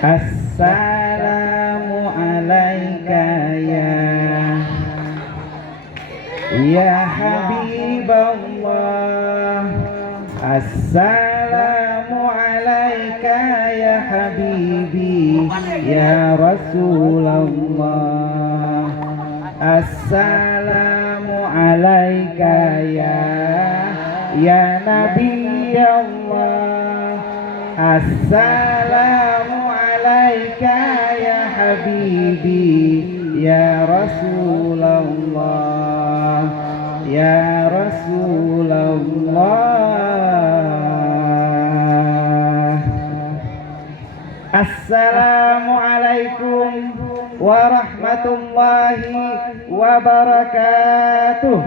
Assalamu alayka ya Habiballah. Assalamu alayka ya Habibi ya Rasulullah. Assalamu alayka ya Nabi Allah. Assalamu alayka ya Habibi ya Rasulullah, ya Rasulullah. Assalamualaikum warahmatullahi wabarakatuh.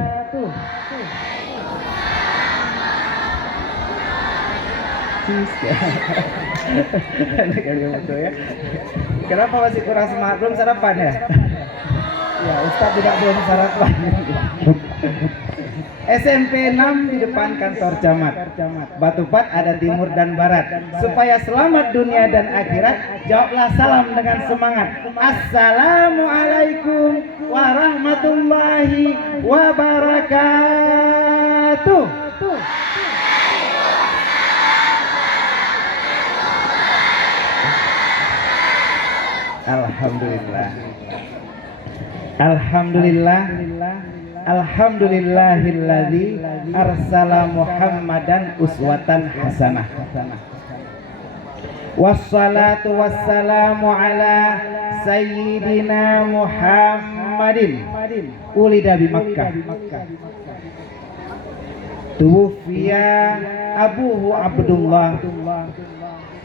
Kenapa masih kurang semangat? Belum sarapan ya? Ya, Ustadz tidak belum sarapan. SMP 6 di depan kantor camat. Batupat ada timur dan barat. Supaya selamat dunia dan akhirat, jawablah salam dengan semangat. Assalamualaikum warahmatullahi wabarakatuh. Alhamdulillah. Alhamdulillah. Alhamdulillahilladzi arsala Muhammadan uswatan hasanah. Wassalatu wassalamu ala sayyidina Muhammadin ulida bi Makkah. Tuwfiya abuhu Abdullah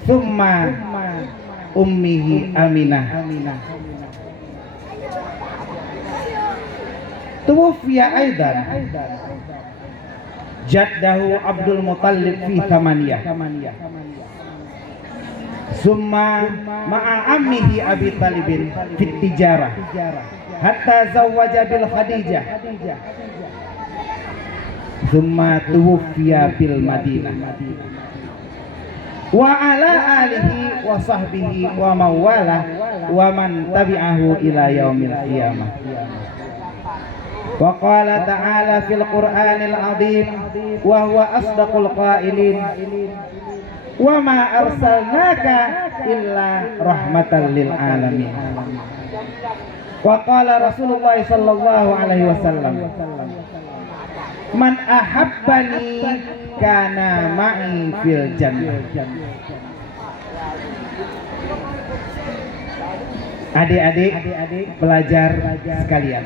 summa ummihi Aminah. Tuwfiya aidan jaddahu Abdul Muttalib fi thamaniyah. Summa ma'a ammihi Abi Talibin fit tijarah hatta zawwaja bil Khadijah. Summa tuwfiya bil Madinah. Wa ala alihi wa sahbihi wa mawala wa man tabi'ahu ila yaumil qiyamah. Wa qala ta'ala fil Qur'anil 'azim wa huwa asdaqul qailin wa ma arsalnaka illa rahmatan lil alamin. Wa qala Rasulullah sallallahu alaihi wasallam, man ahabbani kana ma'i fil jannah. Adik-adik pelajar sekalian,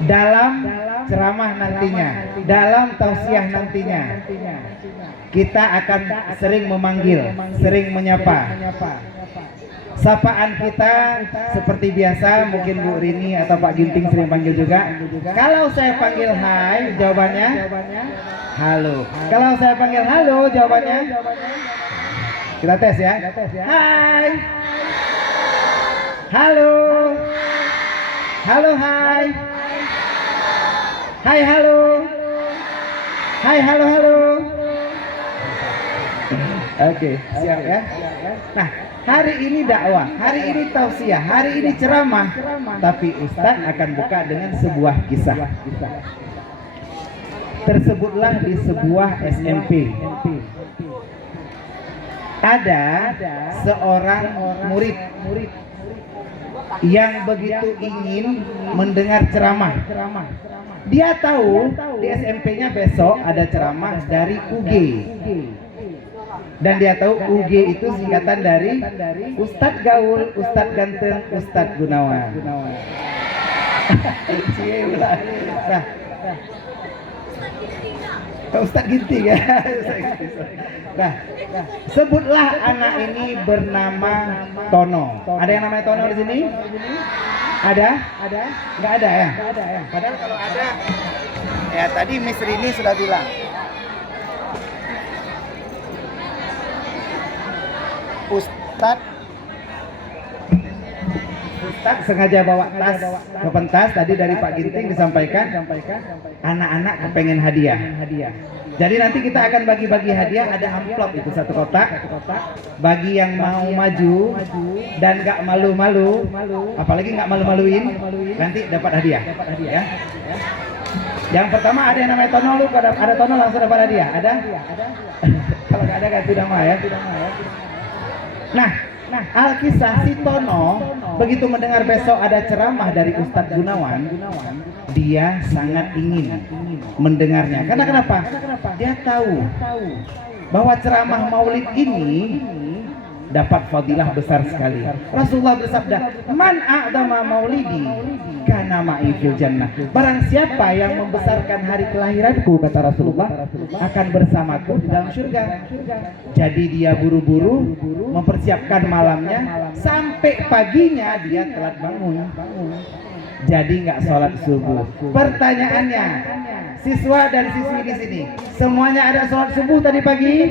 dalam ceramah nantinya, dalam tausiah nantinya, kita akan sering memanggil, sering menyapa. Sapaan kita seperti biasa, mungkin Bu Rini atau Pak Ginting sering panggil juga. Kalau saya panggil hai, jawabannya halo. Kalau saya panggil halo, jawabannya kita tes ya. Hai. Halo. Halo hai. Hai halo. Hai halo halo. Oke, siap ya. Nah, hari ini dakwah, hari ini tausiah, hari ini ceramah, tapi Ustadz akan buka dengan sebuah kisah. Tersebutlah di sebuah SMP. Ada seorang murid yang begitu ingin mendengar ceramah. Dia tahu di SMP-nya besok ada ceramah dari UG. Dan dia tahu UG itu singkatan dari Ustadz Gaul, Ustadz Ganteng, Ustadz Gunawan. Nah, Ustadz Ginting ya. Nah, sebutlah anak ini bernama Tono. Ada yang namanya Tono di sini? Ada? Nggak ada ya? Padahal kalau ada, ya tadi Miss Rini sudah bilang. Ustadz sengaja bawa tas ke pentas tadi dari Pak Ginting disampaikan anak-anak kepengen hadiah. Jadi nanti kita akan bagi-bagi hadiah, ada amplop itu satu kotak. Bagi yang mau maju dan nggak malu-malu, apalagi nggak malu-maluin, nanti dapat hadiah. Ya. Yang pertama ada yang namanya Tono, lu ada Tono langsung dapat hadiah. Ada? Kalau nggak ada ganti nama ya. Nah, Alkisah si Tono begitu mendengar besok ada ceramah dari Ustadz Gunawan, dia sangat ingin mendengarnya. Karena kenapa? Dia tahu bahwa ceramah Maulid ini dapat fadilah besar sekali. Rasulullah bersabda, "Man a'dama maulidi kana ma'i fil jannah." Barang siapa yang membesarkan hari kelahiranku, kata Rasulullah, akan bersamaku di dalam surga. Jadi dia buru-buru mempersiapkan malamnya, sampai paginya dia telat bangun. Jadi nggak sholat subuh. Pertanyaannya, siswa dan siswi di sini, semuanya ada sholat subuh tadi pagi?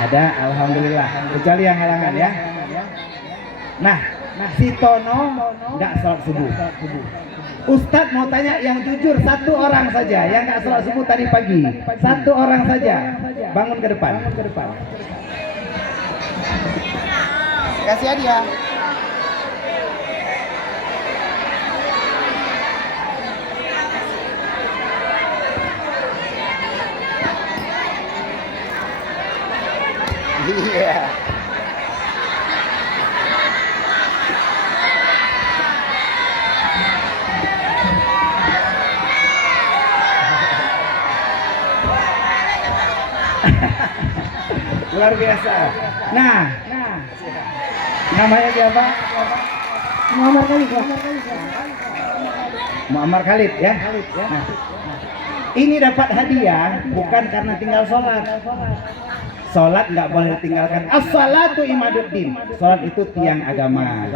Ada, alhamdulillah, kecuali yang halangan ya. Nah, si Tono nggak sholat subuh. Ustadz mau tanya yang jujur, satu orang saja yang nggak sholat subuh tadi pagi, satu orang saja, bangun ke depan. Kasih hadiah. Iya. Luar biasa. Nah, namanya siapa? Muammar Khalid. Muammar Khalid ya. Nah, ini dapat hadiah bukan karena tinggal sholat. Sholat nggak boleh ditinggalkan. As-salatu imaduddin. Sholat itu tiang agama.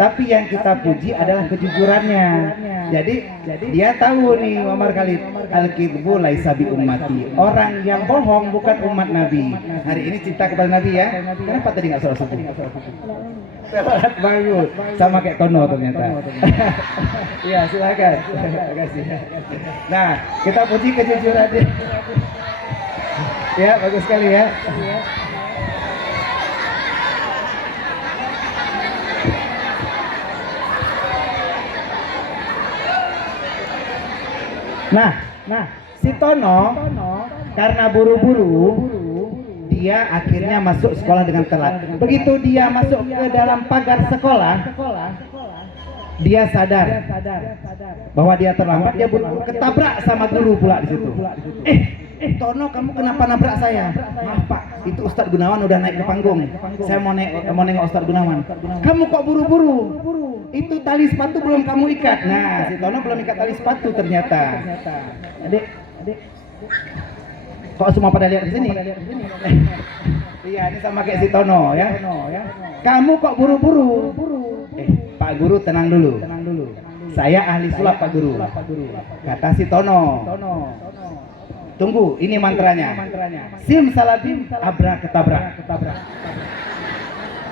Tapi yang kita puji adalah kejujurannya. Jadi dia tahu nih Muammar Khalid, al-kidbu laisa bi ummati. Orang yang bohong bukan umat Nabi. Hari ini cinta kepada Nabi ya. Kenapa tadi nggak sholat subuh? Sholat bagus. Sama kayak Tono ternyata. Iya silakan. Terima kasih. Nah kita puji kejujurannya. Ya, bagus sekali ya. Nah, si Tono karena buru-buru, dia akhirnya masuk sekolah dengan telat. Begitu dia masuk ke dalam pagar sekolah, dia sadar bahwa dia terlambat, dia buru-buru ketabrak sama guru pula di situ. Tono, kamu kenapa nabrak saya? Maaf Pak, itu Ustadz Gunawan udah naik ke panggung. Saya mau nengok Ustadz Gunawan. Kamu kok buru-buru? Itu tali sepatu belum kamu ikat. Nah, si Tono belum ikat tali sepatu ternyata. Adik, kok semua pada lihat di sini? Iya, ini sama kayak si Tono ya. Kamu kok buru-buru? Pak Guru tenang dulu. Saya ahli sulap Pak Guru. Kata si Tono. Tunggu, ini mantranya. Sim salabim abra ketabrak.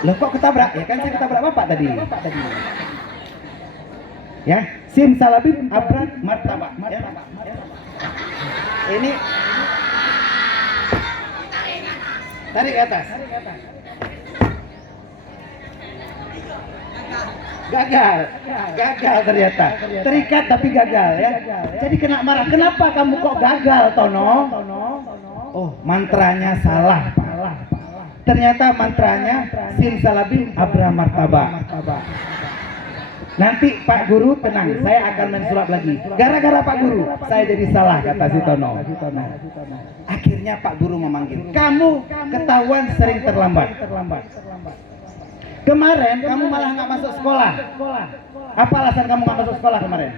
Loh kok ketabrak? Ya kan saya ketabrak Bapak tadi. Ya, sim salabim abra martabak. Ya. Ini tarik ke atas. Gagal ternyata. Terikat tapi gagal ya. Jadi kena marah. Kenapa kamu kok gagal, Tono? Oh, mantranya salah, Pak. Ternyata mantranya sim salabim abra martaba. Nanti Pak Guru tenang, saya akan mensulap lagi. Gara-gara Pak Guru, saya jadi salah, kata si Tono. Akhirnya Pak Guru memanggil. Kamu ketahuan sering terlambat. Kemarin kamu malah nggak masuk sekolah. Apa alasan kamu nggak masuk sekolah kemarin?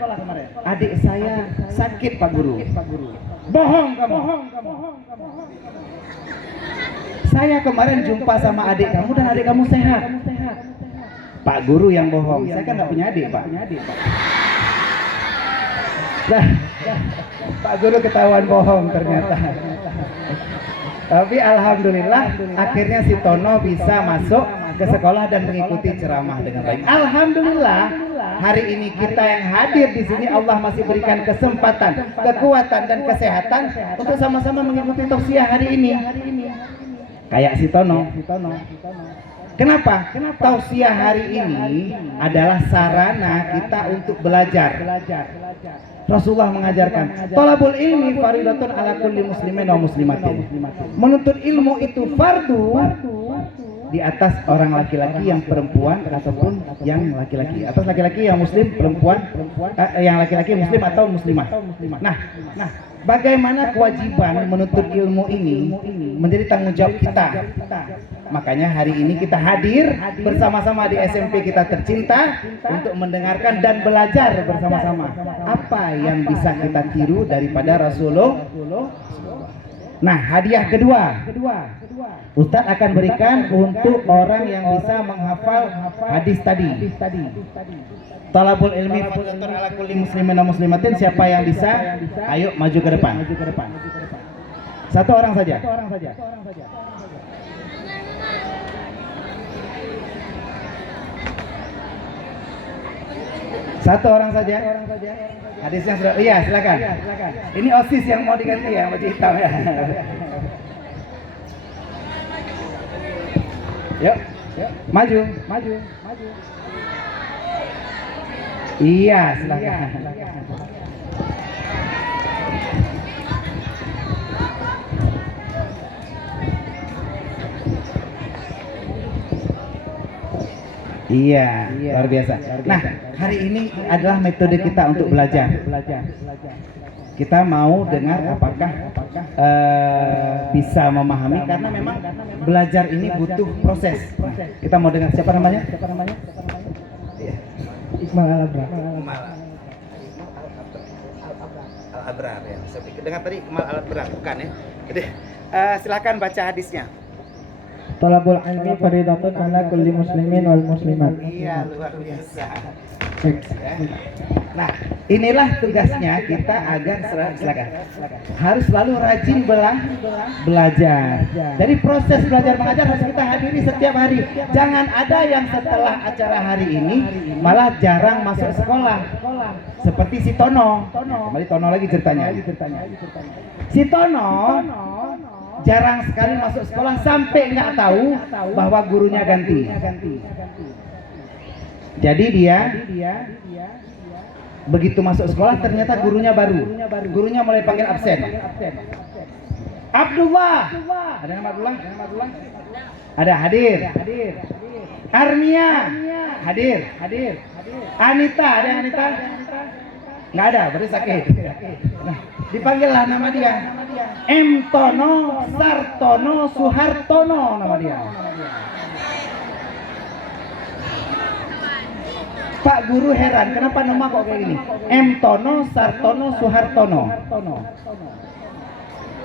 Adik saya sakit Pak Guru. Bohong kamu. Saya kemarin jumpa sama adik kamu dan adik kamu sehat. Pak Guru yang bohong. Saya kan nggak punya adik Pak. Nah, Pak Guru ketahuan bohong ternyata. Tapi alhamdulillah akhirnya si Tono bisa masuk ke sekolah dan mengikuti ceramah dengan baik. Alhamdulillah hari ini kita yang hadir di sini Allah masih berikan kesempatan, kekuatan dan kesehatan untuk sama-sama mengikuti tausiah hari ini. Kayak si Tono. Kenapa? Tausiah hari ini adalah sarana kita untuk belajar. Rasulullah mengajarkan, thalabul ilmi faridatun ala kulli muslimin wa muslimatin. Menuntut ilmu itu fardu di atas orang laki-laki yang perempuan ataupun yang laki-laki. Atas laki-laki yang muslim, perempuan yang laki-laki muslim atau muslimah. Nah, bagaimana kewajiban menuntut ilmu ini menjadi tanggung jawab kita. Makanya hari ini kita hadir bersama-sama di SMP kita tercinta untuk mendengarkan dan belajar bersama-sama apa yang bisa kita tiru daripada Rasulullah. Nah, hadiah kedua Ustadz akan berikan untuk orang yang bisa menghafal hadis tadi. Talabul ilmi fadlatun ala kulli muslimin wa muslimatin. Siapa yang bisa? Ayo maju ke depan. Satu orang saja. Satu orang saja. Hadisnya sudah. Iya, silakan. Ini OSIS yang mau diganti ya, baju hitam ya. Yuk, maju. Iya, silakan. Iya, luar biasa. Nah, hari ini adalah metode kita untuk belajar. Kita mau dengar apakah bisa memahami, karena memang belajar ini butuh proses. Kita mau dengar siapa namanya? Iqmal Al-Abrar. Al-Abrar ya. Saya dengar tadi Iqmal Al-Abrar, bukan ya? Jadi silakan baca hadisnya. Talabul ilmi faridatun ala kulli muslimin wal muslimat. Iya, luar biasa. Nah, inilah tugasnya kita agar silakan harus selalu rajin belajar. Jadi proses belajar mengajar harus kita hadiri setiap hari. Jangan ada yang setelah acara hari ini malah jarang masuk sekolah. Seperti si Tono. Kembali Tono lagi ceritanya. Si Tono jarang sekali masuk sekolah sampai nggak tahu bahwa gurunya ganti. Jadi dia begitu masuk sekolah ternyata gurunya baru. Gurunya mulai panggil absen. Abdullah. Ada nama Abdullah? Ada, hadir. Armia. Hadir. Anita, ada yang Anita? Nggak ada, berarti sakit. Nah, dipanggillah nama dia. M. Tono, Sartono, Suhartono nama dia. Pak Guru heran, kenapa nama kok kayak gini? M. Tono, Sartono, Suhartono.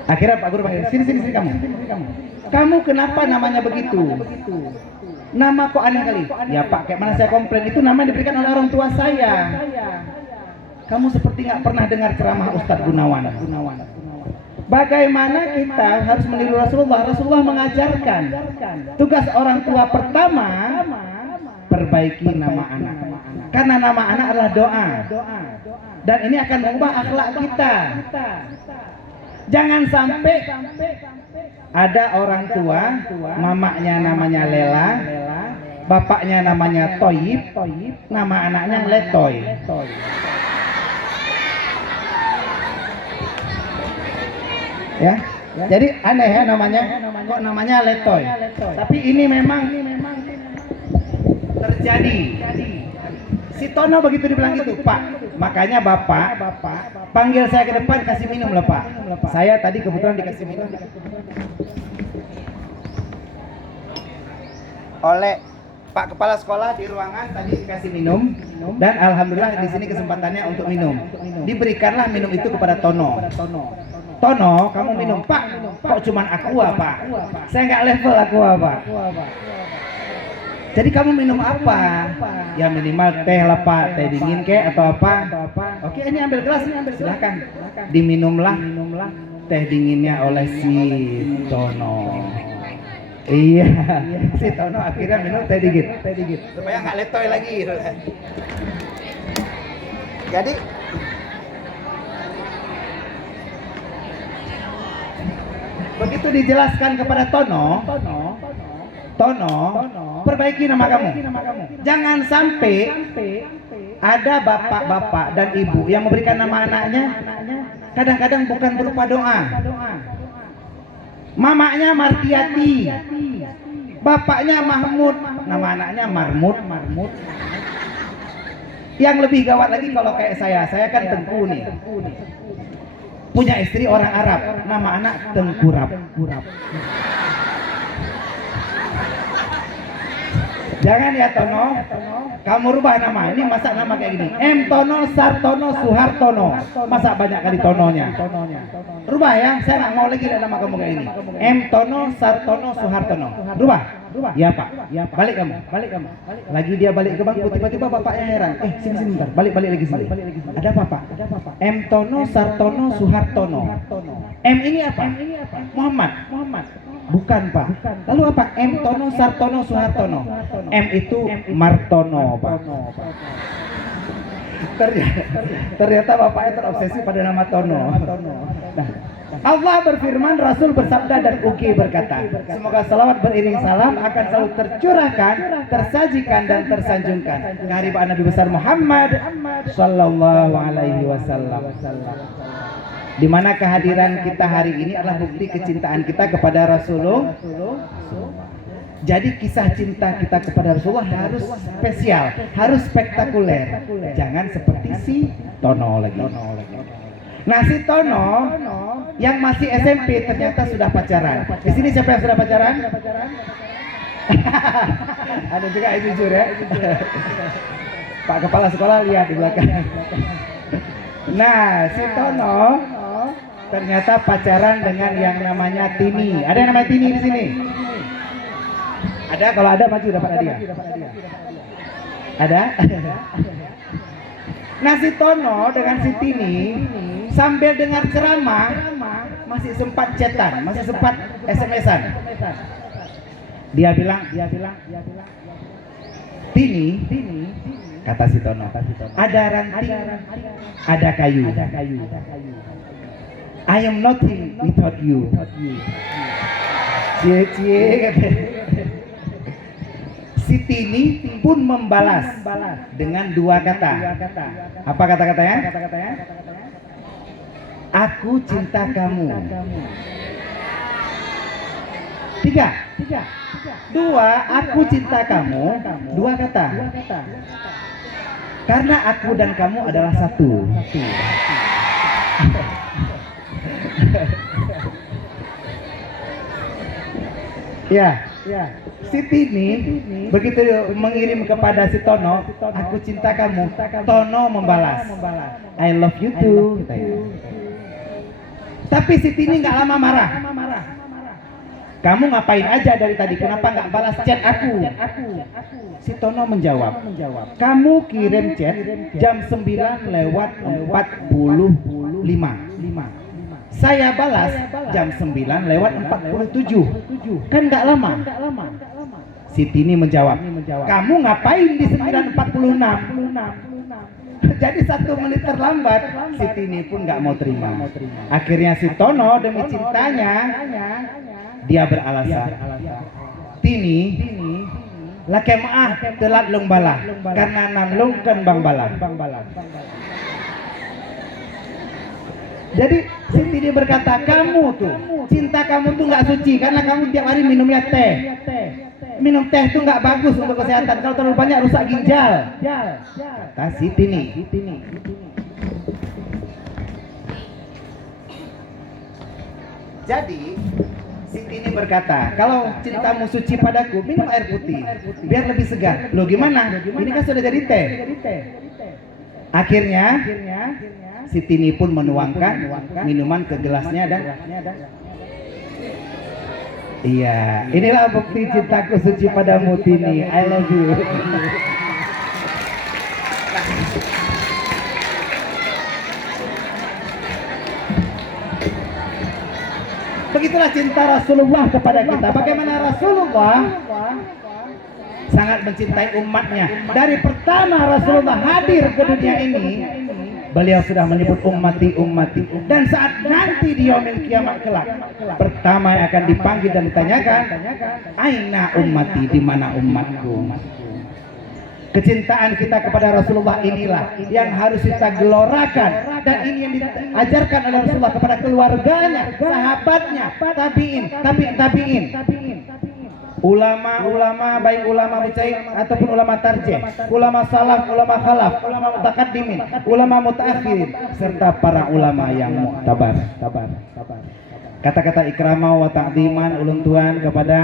Akhirnya Pak Guru panggil, sini kamu. Kamu kenapa namanya begitu? Nama kok aneh kali? Ya Pak, kayak mana saya komplain, itu nama diberikan oleh orang tua saya. Kamu seperti nggak pernah dengar ceramah Ustadz Gunawan. Bagaimana kita harus meniru Rasulullah? Rasulullah mengajarkan tugas orang tua pertama perbaiki nama anak. Karena nama anak adalah doa. Dan ini akan mengubah akhlak kita. Jangan sampai ada orang tua, mamanya namanya Lela, bapaknya namanya Toyib, nama anaknya Letoy. Ya, jadi aneh ya namanya, kok namanya Letoy. Tapi ini memang terjadi. Si Tono begitu dibilang gitu, Pak. Makanya Bapak panggil saya ke depan, kasih minum lah Pak. Saya tadi kebetulan dikasih minum oleh Pak Kepala Sekolah di ruangan, tadi dikasih minum, dan alhamdulillah di sini kesempatannya untuk minum. Diberikanlah minum itu kepada Tono. Tono, kamu minum. Pak, kok cuman aqua Pak? Saya nggak level aqua Pak. Jadi kamu minum apa? Ya minimal teh lah Pak, teh dingin kek atau apa? Oke, ini ambil gelas, silahkan. Diminumlah. teh dinginnya oleh si Tono. Iya, si Tono akhirnya minum teh dingin supaya nggak letoy lagi. Jadi begitu dijelaskan kepada Tono, perbaiki nama kamu. Jangan sampai ada bapak-bapak dan ibu yang memberikan nama anaknya kadang-kadang bukan berupa doa. Mamanya Martiati, bapaknya Mahmud, nama anaknya Marmut. Yang lebih gawat lagi kalau kayak saya kan Tengku nih. Punya istri orang Arab, nama anak Tengkurap. Jangan ya Tono, kamu rubah nama. Ini masa nama kayak gini, M. Tono, Sartono, Suhartono. Masa banyak kali Tononya. Rubah ya, saya nggak mau lagi ada nama kamu kayak ini. M. Tono, Sartono, Suhartono. Rubah. Ya Pak. Balik kamu. Lagi dia balik ke bangku, tiba-tiba bapaknya heran. Sini bentar. Balik lagi sini. Ada apa Pak? M. Tono, Sartono, Suhartono. M ini apa? Muhammad. Bukan Pak. Lalu apa? M. Tono, Sartono, Suhartono. M itu Martono Pak. Ternyata bapaknya terobsesi pada nama Tono. Nah, Allah berfirman, Rasul bersabda dan Uki berkata, semoga salawat beriring salam akan selalu tercurahkan, tersajikan dan tersanjungkan kehadiran Nabi besar Muhammad sallallahu alaihi wasallam. Di mana kehadiran kita hari ini adalah bukti kecintaan kita kepada Rasulullah. Jadi kisah cinta kita kepada Rasulullah harus spesial, harus spektakuler. Jangan seperti si Tono lagi. Nah, si Tono yang masih SMP ternyata sudah pacaran. Di sini siapa yang sudah pacaran? Ada juga yang jujur ya. Pak Kepala Sekolah lihat di belakang. Nah, si Tono ternyata pacaran dengan yang namanya Tini. Ada yang namanya Tini di sini? Ada? Kalau ada maju dapat hadiah. Ada? Nah, si Tono dengan si Tini sambil dengar ceramah masih sempat chatan, masih sempat SMS-an. Dia bilang, Tini, kata si Tono, ada ranting, ada kayu. I am nothing without you. Cie, si Tini pun membalas dengan dua kata. Apa kata-katanya? Aku cinta kamu. Tiga. Dua, aku cinta kamu. Dua kata. Karena aku dan kamu adalah satu. Ya, si Tini begitu mengirim kepada si Tono, aku cinta kamu. Tono membalas, I love you too. Tapi si Tini nggak lama marah. Kamu ngapain aja dari tadi? Kenapa nggak balas chat aku? Si Tono menjawab, kamu kirim chat jam 9:45. Saya balas jam 9:47. Kan nggak lama. Si Tini menjawab, kamu ngapain di 9:46? Jadi 1 menit terlambat. Si Tini pun nggak mau terima. Akhirnya si Tono demi cintanya dia beralasan, Tini laki maah telat long bala karena nanlongkan bang bala. Jadi si Tini berkata, kamu tuh cinta kamu tuh nggak suci karena kamu tiap hari minumnya teh. Minum teh tuh nggak bagus untuk kesehatan. Kalau terlalu banyak rusak ginjal. Kata si Tini. Jadi si Tini berkata, kalau cintamu suci padaku, minum air putih biar lebih segar. Loh gimana? Ini kan sudah jadi teh. Akhirnya si Tini pun menuangkan minuman ke gelasnya dan iya, inilah bukti cintaku suci padamu Tini. I love you. Begitulah cinta Rasulullah kepada kita. Bagaimana Rasulullah sangat mencintai umatnya. Dari pertama Rasulullah hadir ke dunia ini, beliau sudah menyebut ummati ummati. Dan saat nanti di yaumil kiamat kelak, pertama yang akan dipanggil dan ditanyakan, aina ummati, di mana umatku. Kecintaan kita kepada Rasulullah inilah yang harus kita gelorakan, dan ini yang diajarkan oleh Rasulullah kepada keluarganya, sahabatnya, tabi'in. Ulama-ulama, baik ulama mujtahid ataupun ulama tarjih, ulama salaf, ulama khalaf, ulama mutaqaddimin, ulama mutaakhirin, serta para ulama yang muktabar. Kata-kata ikramah wa ta'ziman ulun tuan kepada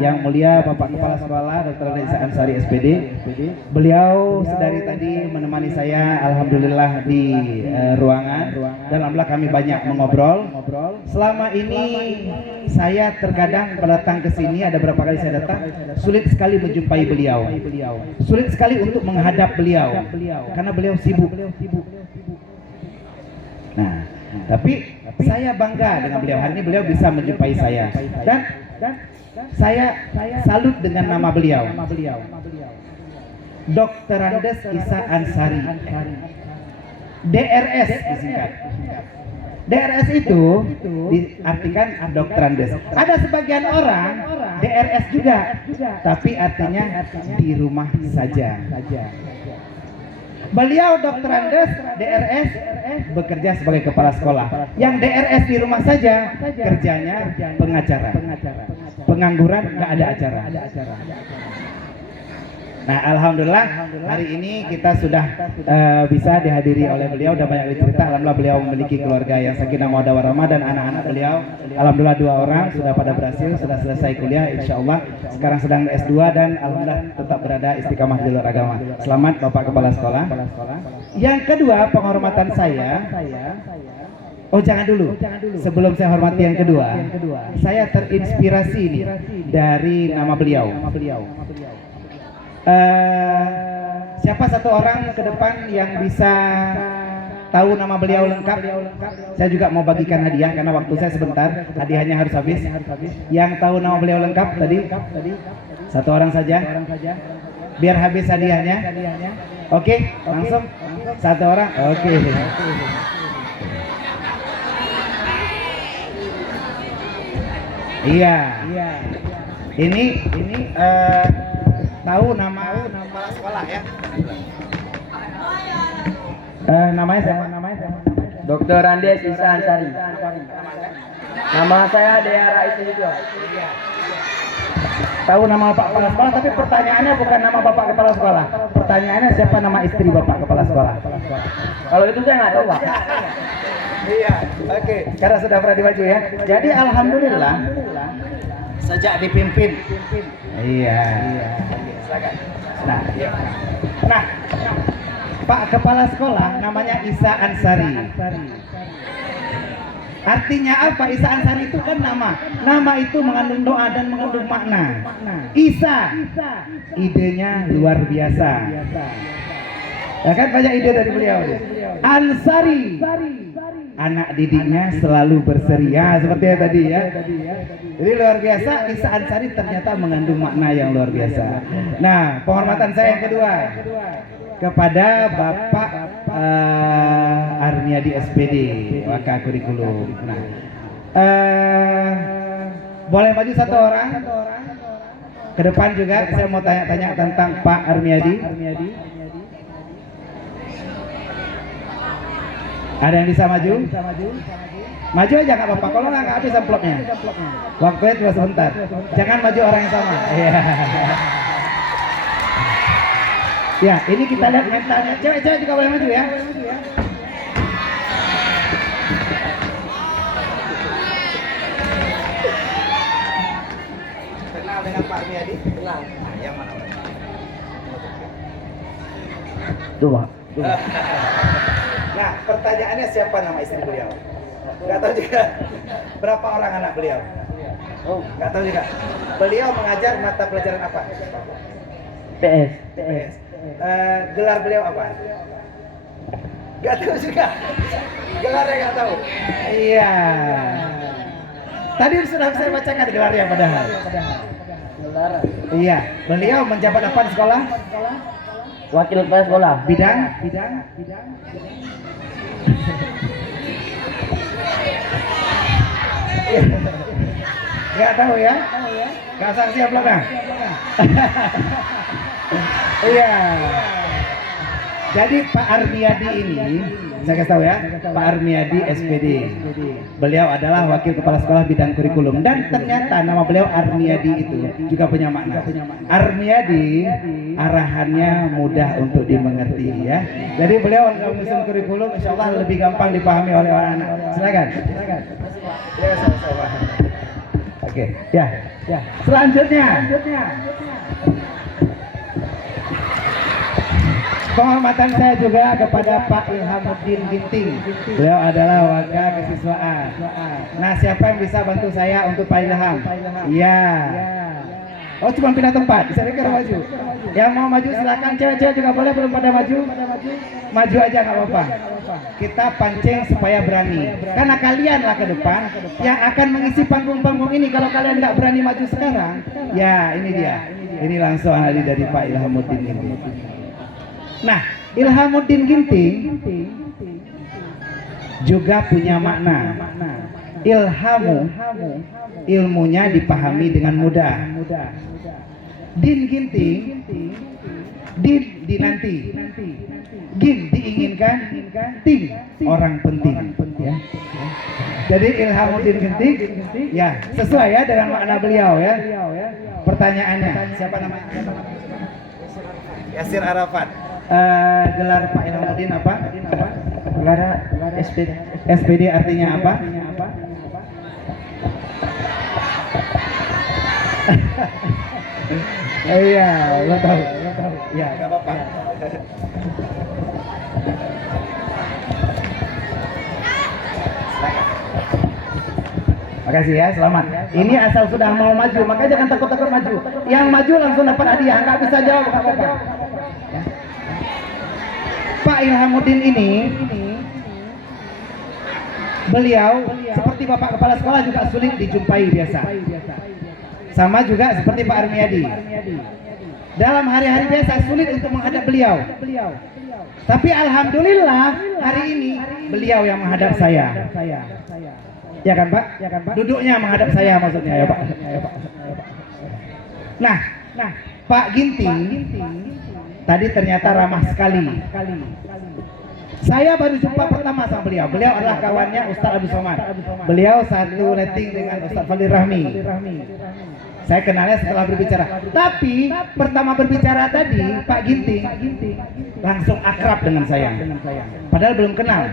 yang mulia Bapak Kepala Sekolah Dr. Reza Ansari SPD. Beliau sedari tadi menemani saya alhamdulillah di ruangan, dan alhamdulillah kami banyak mengobrol. Selama ini saya terkadang datang ke sini, ada berapa kali saya datang, sulit sekali menjumpai beliau. Sulit sekali untuk menghadap beliau karena beliau sibuk. Nah, tapi saya bangga dengan beliau. Hari ini beliau bisa menjumpai saya, dan saya salut dengan nama beliau, Dr. Andes Isa Ansari, DRS disingkat. DRS itu diartikan Dr. Andes. Ada sebagian orang DRS juga, tapi artinya di rumah saja. Beliau Dr. Andes DRS bekerja sebagai kepala sekolah. Yang DRS di rumah saja, kerjanya pengacara. Pengangguran, nggak ada acara. Nah, alhamdulillah hari ini kita sudah bisa dihadiri oleh beliau. Udah banyak dicerita. Alhamdulillah beliau memiliki keluarga yang sakinah mawaddah warahmah, dan anak-anak beliau alhamdulillah 2 orang sudah pada berhasil, sudah selesai kuliah insyaallah. Sekarang sedang S2 dan alhamdulillah tetap berada istiqamah di luar agama. Selamat Bapak Kepala Sekolah. Yang kedua, penghormatan saya. Oh, jangan dulu. Sebelum saya hormati yang kedua, saya terinspirasi nih dari nama beliau. Siapa satu orang ke depan yang bisa tahu nama beliau lengkap? Saya juga mau bagikan hadiah karena waktu saya sebentar, hadiahnya harus habis. Yang tahu nama beliau lengkap tadi? Satu orang saja. Biar habis hadiahnya. Oke, langsung satu orang. Oke. Iya. Ini tahu nama kepala sekolah ya? Namanya siapa? Dr. Andes Isa Ansari. Nama saya Dea Rais juga. Tahu nama Bapak Kepala Sekolah, tapi pertanyaannya bukan nama Bapak Kepala Sekolah. Pertanyaannya siapa nama istri Bapak Kepala Sekolah? Kalau itu saya nggak tahu, Pak. Iya, oke. Karena sudah pernah dimaju ya. Jadi alhamdulillah sejak dipimpin. Iya. Nah, Pak Kepala Sekolah namanya Isa Ansari. Artinya apa? Isa Ansari itu kan nama. Nama itu mengandung doa dan mengandung makna. Isa, idenya luar biasa. Ya kan, banyak ide dari beliau. Ansari, anak didiknya selalu berseri. Ya, seperti yang tadi ya. Jadi luar biasa. Isa Ansari ternyata mengandung makna yang luar biasa. Nah, penghormatan saya yang kedua kepada Bapak Armiadi SPD, Waka Kurikulum. Nah, boleh maju satu orang ke depan juga. Saya mau tanya-tanya tentang Pak Armiadi. Ada yang bisa maju? Maju aja nggak apa-apa. Kalau nggak habis amplopnya. Waktunya cuma sebentar. Jangan maju orang yang sama. Iya. Ya, ini kita lihat mentalnya. Cewek-cewek juga boleh maju ya. Kenal dengan Pak Armiadi? Kenal. Nah, yang mana? Coba. Nah, pertanyaannya siapa nama istri beliau? Nggak tahu juga. Berapa orang anak beliau? Oh, nggak tahu juga. Beliau mengajar mata pelajaran apa? PS. Gelar beliau apa? Nggak tahu juga. Gelarnya nggak tahu. Iya. Tadi sudah saya bacakan gelarnya padahal. Gelar. Iya, beliau menjabat apa di sekolah? Wakil kepala sekolah. Bidang. Nggak tahu ya? Nggak saksi belum ya? Iya. Jadi Pak Armiadi ini, saya kasih tahu ya, Pak Armiadi SPD. Beliau adalah wakil kepala sekolah bidang kurikulum dan ternyata nama beliau Armiadi itu juga punya makna. Armiadi arahannya mudah untuk dimengerti ya. Jadi beliau menyusun kurikulum, insya Allah lebih gampang dipahami oleh anak-anak. Silakan. Ya, sama-sama. Oke, ya. Selanjutnya. Penghormatan saya juga kepada Pak Ilhamuddin Ginting. Beliau adalah warga kesiswaan. Nah, siapa yang bisa bantu saya untuk Pak Ilham? Iya. Oh, cuma pindah tempat. Bisa pikir maju. Yang mau maju silakan. Cewek-cewek juga boleh, belum pada maju. Maju aja nggak apa-apa. Kita pancing supaya berani. Karena kalianlah ke depan yang akan mengisi panggung-panggung ini. Kalau kalian nggak berani maju sekarang, ya ini dia. Ini langsung ahli dari Pak Ilhamuddin Ginting. Nah, Ilhamuddin Ginting juga punya makna. Ilhamu, ilmunya dipahami dengan mudah. Din Ginting, din dinanti, gin diinginkan, ting orang penting. Ya. Jadi Ilhamuddin Ginting, ya sesuai ya dengan makna beliau ya. Pertanyaannya, siapa namanya? Yasir Arafat. Gelar Pak Ilhamuddin apa? Gelar SPD. SPD artinya apa? Iya, lo tahu. Ya, nggak apa-apa. Makasih ya, selamat. Ini asal sudah mau maju, makanya jangan takut-takut maju. Yang maju langsung dapat hadiah, nggak bisa jawab nggak apa-apa. Pak Ilhamuddin ini, beliau seperti Bapak Kepala Sekolah juga sulit dijumpai biasa. Sama juga seperti Pak Armiadi. Dalam hari-hari biasa sulit untuk menghadap beliau. Tapi alhamdulillah hari ini beliau yang menghadap saya. Ya kan Pak? Duduknya menghadap saya maksudnya ya Pak. Nah, Pak Ginting tadi ternyata ramah sekali. Saya baru jumpa pertama sama beliau. Beliau adalah kawannya Ustaz Abdul Somad. Beliau satu rating dengan Ustaz Fadli Rahmi. Saya kenalnya setelah berbicara. Tapi pertama berbicara tadi Pak Ginting langsung akrab dengan saya. Padahal belum kenal.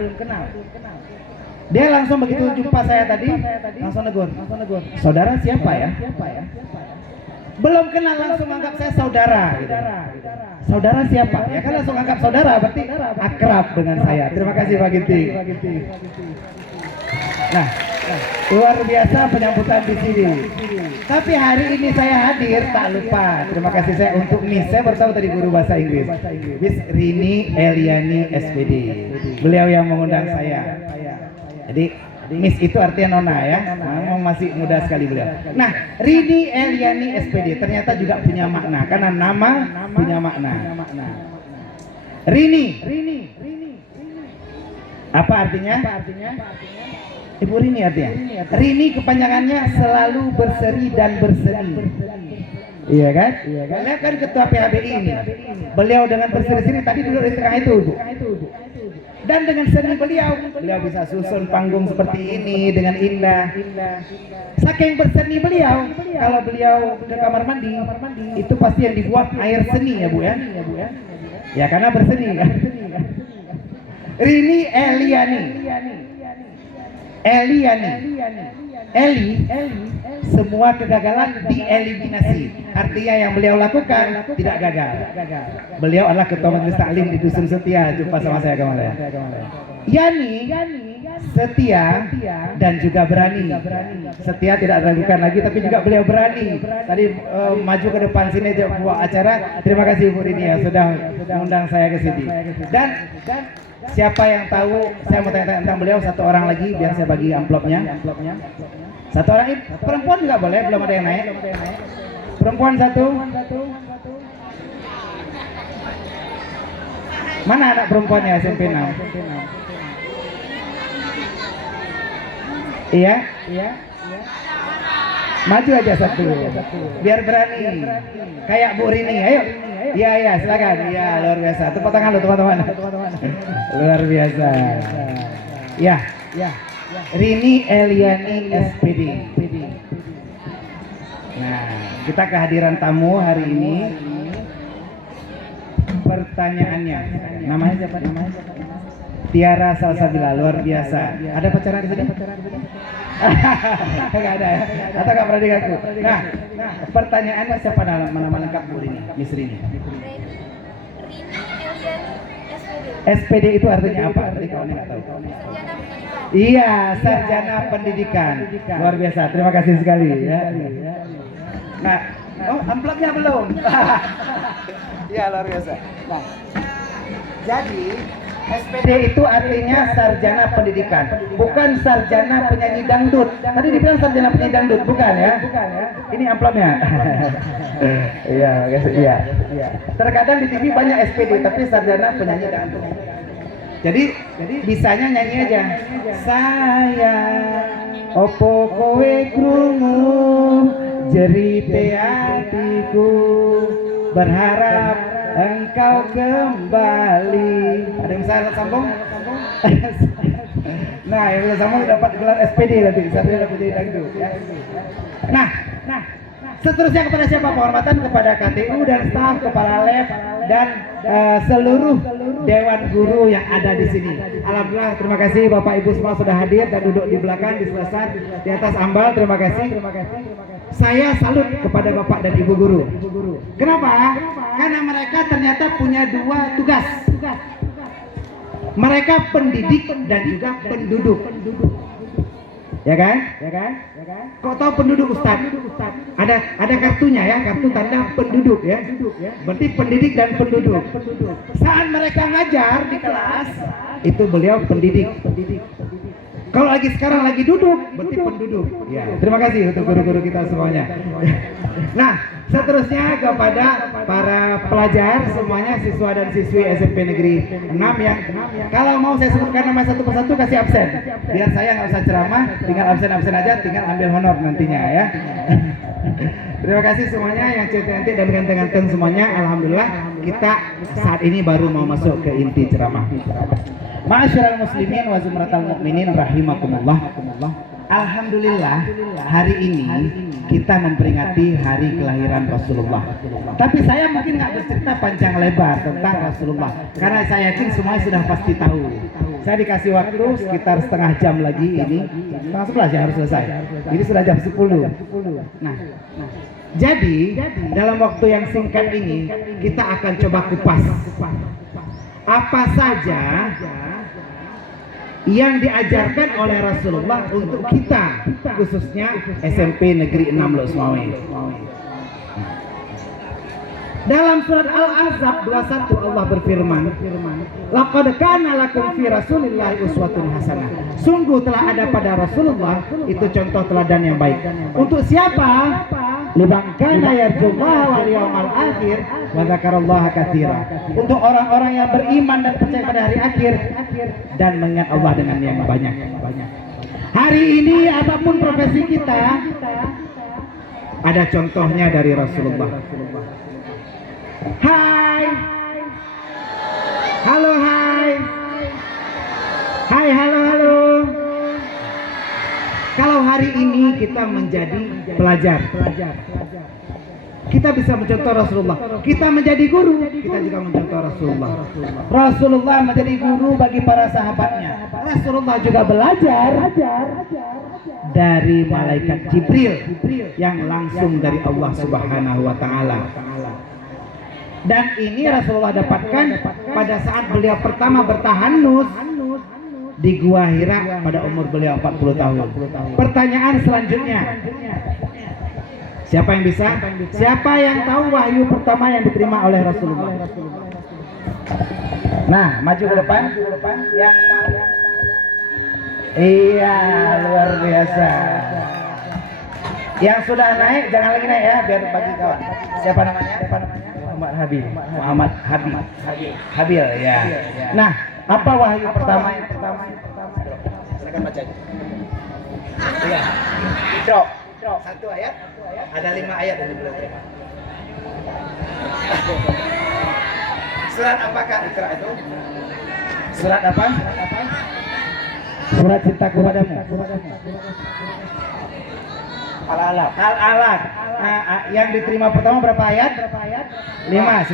Dia langsung begitu jumpa saya tadi langsung negur. Saudara siapa ya? Belum kenal langsung anggap saya saudara gitu. Saudara siapa? Ya kan langsung anggap saudara berarti akrab dengan saya. Terima kasih Pak Ginting. Nah, luar biasa penyambutan di sini. Tapi hari ini saya hadir tak lupa. Terima kasih saya untuk Miss. Saya bertahu tadi guru bahasa Inggris. Miss Rini Eliani SPD. Beliau yang mengundang saya. Jadi Miss itu artinya nona ya, memang masih muda sekali beliau. Nah, Rini Eliani SPD ternyata juga punya makna karena nama punya makna. Rini, apa artinya? Ibu Rini artinya? Rini kepanjangannya selalu berseri dan berseri. Iya kan? Beliau kan ketua PHBI ini. Beliau dengan berseri-seri tadi duduk di tengah itu, Bu. Dan dengan seni beliau bisa susun panggung seperti ini dengan indah. Saking berseni beliau, kalau beliau ke kamar mandi, itu pasti yang dibuat air seni ya Bu ya. Ya karena berseni kan. Rini Eliani. Eli, semua kegagalan dieliminasi. Artinya yang beliau lakukan tidak gagal. Beliau adalah ketua majelis taklim di Dusun Setia. Jumpa sama saya kemarin. Yani, setia dan juga berani. Setia tidak diragukan lagi, tapi juga beliau berani. Tadi maju ke depan sini buat acara. Terima kasih Bu Rini ya sudah mengundang saya ke sini. Dan siapa yang tahu, saya mau tanya tentang beliau satu orang lagi biar saya bagi amplopnya. Satu orang perempuan nggak boleh, belum ada yang naik. Perempuan satu. Mana anak perempuannya SMP 6? Iya. Maju aja satu, biar berani. Kayak Bu Rini, ayo. Iya, silakan. Iya, luar biasa. Tepuk tangan lo teman-teman. Luar biasa. Ya. Rini Eliani SPD. Nah, kita kehadiran tamu hari ini. Pertanyaannya, namanya siapa? Tiara Salsabila, luar biasa. Ada pacaran di sini? Enggak ada ya? Atau enggak pernah digaku? Nah, pertanyaannya siapa nama lengkap Bu Rini? Miss Rini. SPD itu artinya apa? Tadi kawan nggak tahu. Iya, sarjana pendidikan. Luar biasa. Terima kasih sekali ya. Nah, amplopnya belum. Iya, luar biasa. Nah, jadi SPD itu artinya sarjana pendidikan, bukan sarjana penyanyi dangdut. Tadi dibilang sarjana penyanyi dangdut, bukan ya? Ini amplopnya. Iya. Terkadang di TV banyak SPD, tapi sarjana penyanyi dangdut. Jadi bisanya nyanyi aja. Saya opo kowe krungu jerite atiku, berharap engkau kembali. Ada yang bisa sambung? Nah, yang bisa sambung dapat gelar SPD nanti. Sarjana penyanyi dangdut ya. Nah, seterusnya kepada siapa? Penghormatan kepada KTU dan staf, kepala lab dan seluruh dewan guru yang ada di sini. Alhamdulillah, terima kasih Bapak Ibu semua sudah hadir dan duduk di belakang, di sebelah di atas ambal. Terima kasih. Saya salut kepada Bapak dan Ibu guru. Kenapa? Karena mereka ternyata punya dua tugas. Mereka pendidik dan juga penduduk. Ya kan? Kok tahu penduduk Ustaz? Ada kartunya ya, kartu tanda penduduk ya. Berarti pendidik dan penduduk. Saat mereka ngajar di kelas, itu beliau pendidik. Kalau sekarang lagi duduk, berarti penduduk. Ya, terima kasih untuk guru-guru kita semuanya. Nah, seterusnya kepada para pelajar semuanya, siswa dan siswi SMP Negeri 6 yang kalau mau saya sebutkan nama satu persatu kasih absen. Biar saya nggak usah ceramah, tinggal absen aja, tinggal ambil honor nantinya ya. Terima kasih semuanya yang cantik-cantik dan ganteng-ganteng semuanya. Alhamdulillah kita saat ini baru mau masuk ke inti ceramah. Ma'asyiral muslimin wa zumratal mukminin rahimakumullah. Alhamdulillah hari ini kita memperingati hari kelahiran Rasulullah. Tapi saya mungkin nggak bercerita panjang lebar tentang Rasulullah karena saya yakin semuanya sudah pasti tahu. Saya dikasih waktu sekitar setengah jam lagi ini. Setengah 11 ya harus selesai. Ini sudah jam 10. Nah, jadi dalam waktu yang singkat ini kita akan coba kupas apa saja yang diajarkan oleh Rasulullah untuk kita, khususnya SMP Negeri 6 Losmawi. Dalam surat Al-Ahzab 21 Allah berfirman, "Laqad kana lakum fi Rasulillahi uswatun hasanah." Sungguh telah ada pada Rasulullah itu contoh teladan yang baik. Untuk siapa? Liman kana yarjullaha wal yawmal akhir wa dzakarallaha katsira. Untuk orang-orang yang beriman dan percaya pada hari akhir dan mengingat Allah dengan yang banyak. Hari ini apapun profesi kita ada contohnya dari Rasulullah. Hai. Halo hai. Hai halo. Kalau hari ini kita menjadi pelajar, kita bisa mencontoh Rasulullah. Kita menjadi guru, kita juga mencontoh Rasulullah. Rasulullah menjadi guru bagi para sahabatnya. Rasulullah juga belajar dari malaikat Jibril yang langsung dari Allah Subhanahu wa taala. Dan ini Rasulullah dapatkan pada saat beliau pertama bertahanus di Gua Hira pada umur beliau 40 tahun. Pertanyaan selanjutnya, siapa yang bisa? Siapa yang tahu wahyu pertama yang diterima oleh Rasulullah? Nah, maju ke depan. Yang tahu? Iya, luar biasa. Yang sudah naik jangan lagi naik ya, biar bagi kawan. Siapa namanya? Muhammad Habib. Muhammad Habib. Habil ya. Nah, apa wahyu pertama yang pertama? Silakan baca. Iya. Iqra. Satu ayat. Ada 5 ayat yang belum terima. Surat apakah Iqra itu? Surat apa? Surat cintaku padamu. Al-Alaq. Al-Alaq. Yang diterima pertama berapa ayat? 5.